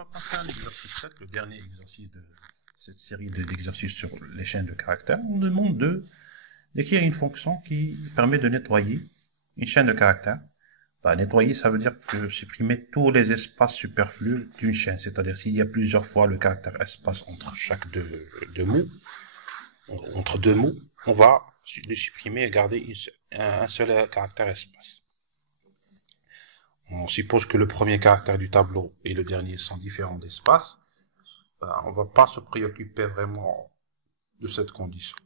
va passer à l'exercice 7, le dernier exercice de cette série d'exercices sur les chaînes de caractères. On demande d'écrire une fonction qui permet de nettoyer une chaîne de caractères. Nettoyer, ça veut dire que supprimer tous les espaces superflus d'une chaîne. C'est-à-dire s'il y a plusieurs fois le caractère espace entre chaque deux mots, entre deux mots, on va les supprimer et garder un seul caractère espace. On suppose que le premier caractère du tableau et le dernier sont différents d'espace. On ne va pas se préoccuper vraiment de cette condition.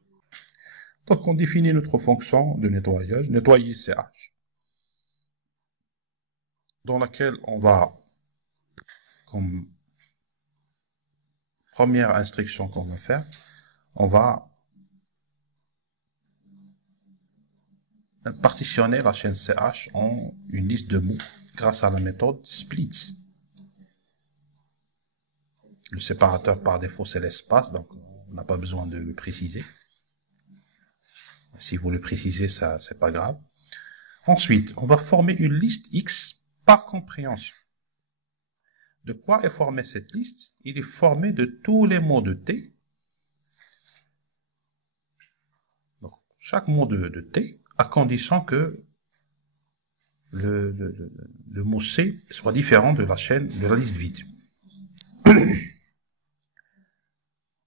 Donc on définit notre fonction de nettoyage, nettoyer CH, dans laquelle on va, comme première instruction qu'on va faire, on va partitionner la chaîne CH en une liste de mots grâce à la méthode split. Le séparateur par défaut c'est l'espace, donc on n'a pas besoin de le préciser. Si vous le précisez, ça c'est pas grave. Ensuite, on va former une liste X par compréhension. De quoi est formée cette liste? Il est formé de tous les mots de T. Donc, chaque mot de T, à condition que le mot C soit différent de la chaîne, de la liste vide.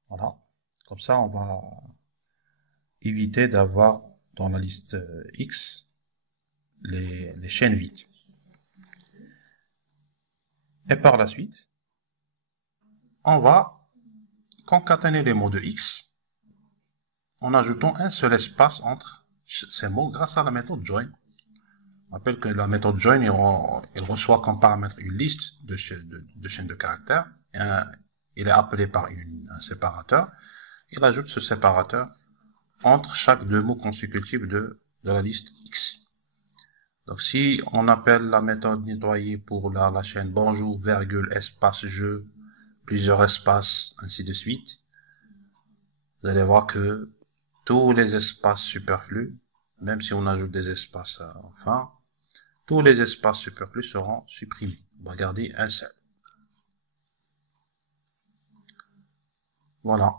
Voilà. Comme ça, on va éviter d'avoir dans la liste X les chaînes vides. Et par la suite, on va concaténer les mots de X en ajoutant un seul espace entre ces mots grâce à la méthode join. On rappelle que la méthode join, elle reçoit comme paramètre une liste de chaînes de caractères. Il est appelé par un séparateur. Il ajoute ce séparateur entre chaque deux mots consécutifs de la liste X. Donc si on appelle la méthode nettoyer pour la chaîne bonjour, virgule, espace, jeu, plusieurs espaces, ainsi de suite, vous allez voir que tous les espaces superflus, même si on ajoute des espaces enfin, tous les espaces superflus seront supprimés. On va garder un seul. Voilà.